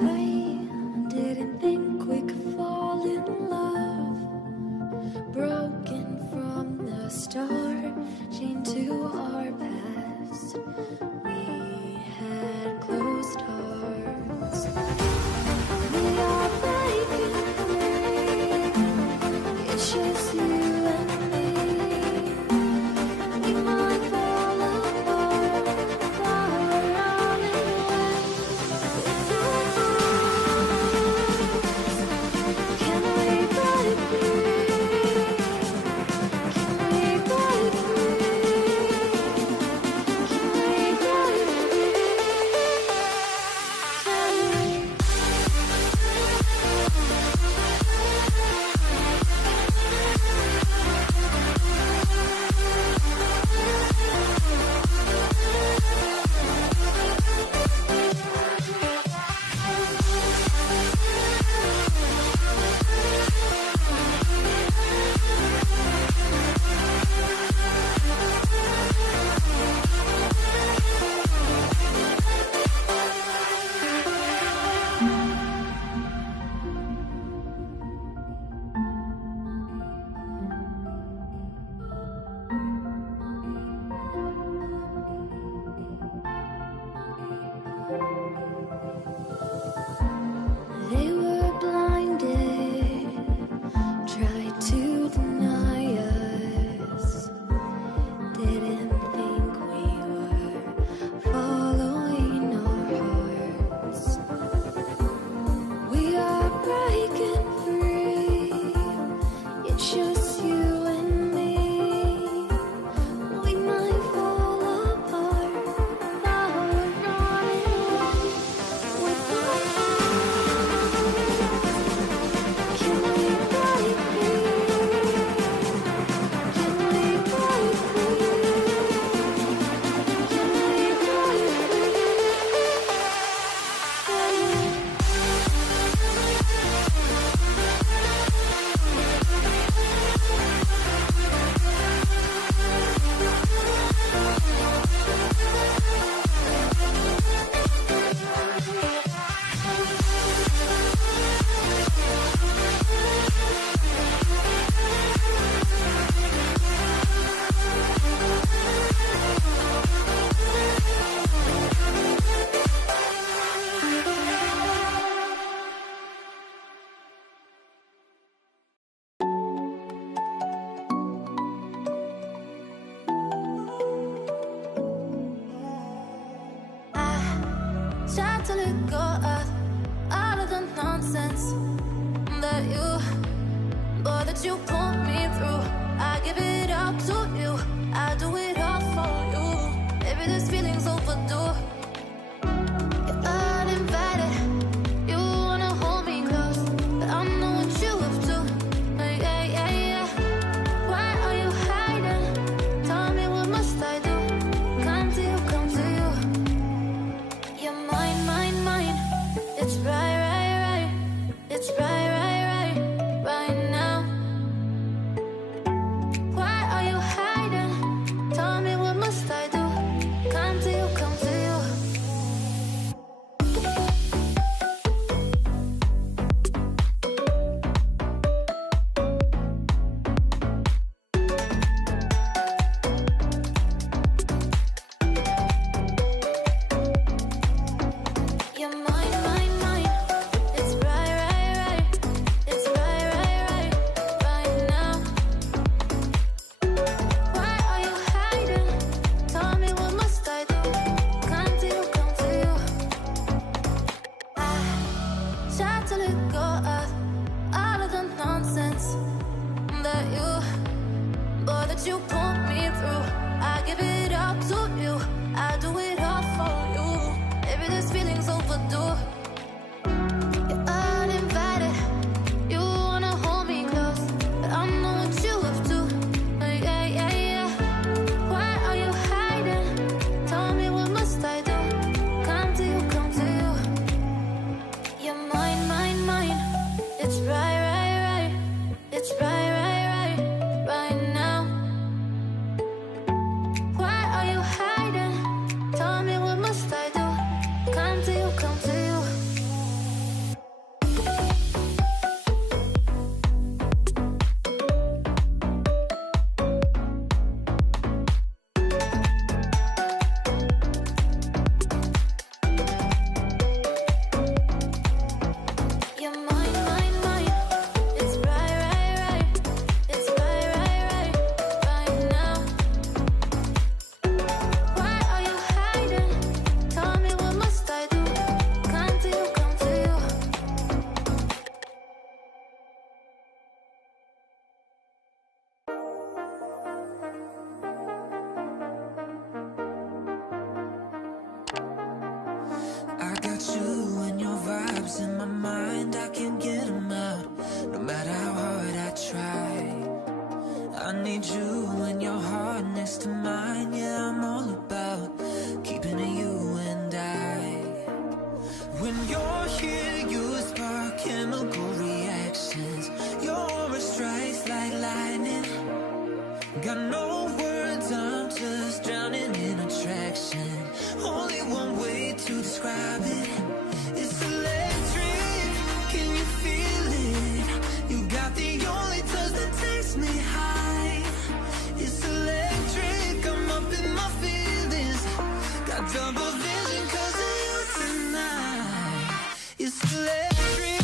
I didn't think we could fall in love. Broken from the start, chained to our past. We had closed hearts. We are breaking free. It's just you and me. We might fall apart, but we're running away. Can we break free? Can we break free? Can we break free? Can we? They were blinded, tried to deny us. Didn't think we were following our hearts. We are breaking free. It's just you and me. We might fall apart, now we're running away. With our can we break free? Can we break free? Can we break Tried to let go of all of the nonsense that you put me through. I give it up to you. I do it all for you. Maybe this feeling's overdue. You're uninvited. You wanna hold me close, but I know what you have to. Yeah, yeah, yeah. Why are you hiding? through. I give it up to you. I do it all for you. Maybe this feeling's overdue. You're uninvited. You wanna hold me close, but I know what you have to. Yeah, yeah, yeah. Why are you hiding? Tell me, what must I do? Come to you, come to you. You're mine, mine, mine. It's right, right, right. It's right, right, right, right now. Why are you hiding? Tell me, what must I do? Come to you, come to you. You're mine, mine, mine. It's right, right, right. It's right, right, right, right now. Why are you hiding? Tell me, what must I do? Come to you, come to you. I got you and your vibes in my mind, I can't get them out, no matter how hard I try. I need you and your heart next to mine, yeah, I'm all about keeping it you and I. When you're here, you spark chemical reactions, your aura strikes like lightning. Got no words, I'm just drowning in attraction. Only one way to describe it. It's electric, can you feel it? You got the only touch that takes me high. It's electric, I'm up in my feelings. Got double vision 'cause of you tonight. It's electric.